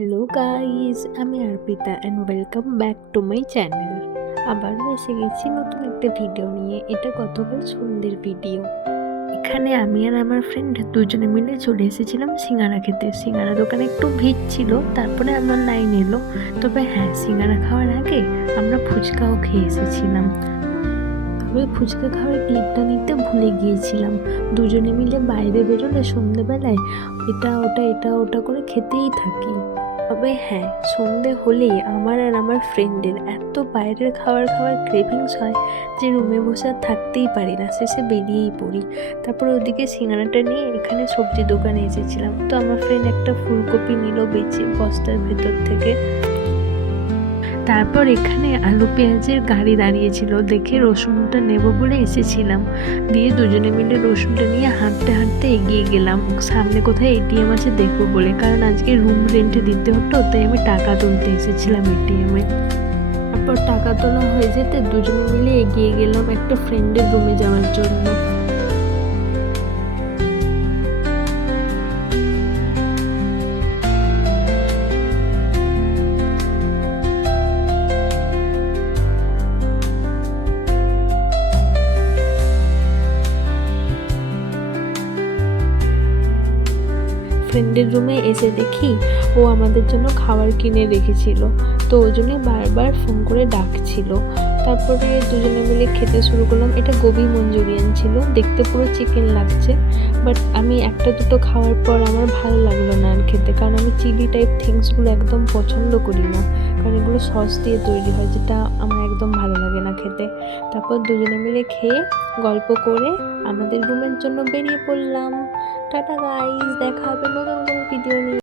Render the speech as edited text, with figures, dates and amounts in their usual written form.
Hello guys, আমি Arpita and welcome back to my channel. আবারও এসে গেছি নতুন একটা ভিডিও নিয়ে। এটা গতকাল সন্ধ্যের ভিডিও। এখানে আমি আর আমার ফ্রেন্ড দুজনে মিলে চলে এসেছিলাম সিঙ্গারা খেতে। সিঙ্গারা দোকানে একটু ভিড় ছিল, তারপরে আমার লাইন এলো। তবে হ্যাঁ, সিঙ্গারা খাওয়ার আগে আমরা ফুচকাও খেয়ে এসেছিলাম। তবে ফুচকা খাওয়ার ক্লিপটা নিতে ভুলে গিয়েছিলাম। দুজনে মিলে বাইরে বেরোলে সন্ধ্যেবেলায় এটা ওটা করে খেতেই থাকি। তবে হ্যাঁ, সন্ধে হলেই আমার আর আমার ফ্রেন্ডের এত বাইরের খাবার ক্রেভিংস হয় যে রুমে বসে আর থাকতেই পারি না, শেষে বেরিয়েই পড়ি। তারপর ওদিকে সিঙ্গারাটা নিয়ে এখানে সবজি দোকানে এসেছিলাম। তো আমার ফ্রেন্ড একটা ফুলকপি নিল বেচে বস্তার ভেতর থেকে। তারপর এখানে আলু পেঁয়াজের গাড়ি দাঁড়িয়েছিল, দেখে রসুনটা নেব বলে এসেছিলাম। দিয়ে দুজনে মিলে রসুনটা নিয়ে হাঁটতে হাঁটতে এগিয়ে গেলাম সামনে কোথায় এটিএম আছে দেখবো বলে, কারণ আজকে রুম রেন্টে দিতে হতো, তাই আমি টাকা তুলতে এসেছিলাম এটিএমে। তারপর টাকা তোলা হয়ে যেতে দুজনে মিলে এগিয়ে গেলাম একটা ফ্রেন্ডের রুমে যাওয়ার জন্য। ফ্রেন্ডের রুমে এসে দেখি ও আমাদের জন্য খাবার কিনে রেখেছিল, তো ওই জন্যে বারবার ফোন করে ডাকছিল। তারপরে দুজনে মিলে খেতে শুরু করলাম। এটা গোবি মঞ্চুরিয়ান ছিল, দেখতে পুরো চিকেন লাগছে, বাট আমি একটা দুটো খাওয়ার পর আমার ভালো লাগলো না আর খেতে, কারণ আমি চিলি টাইপ থিংসগুলো একদম পছন্দ করি না, কারণ এগুলো সস দিয়ে তৈরি হয়, যেটা আমার একদম ভালো লাগে না খেতে। তারপর দুজনে মিলে খেয়ে গল্প করে আমাদের রুমের জন্য বেরিয়ে পড়লাম। টাটা গাইস, দেখা হবে নতুন কোনো ভিডিও নিয়ে।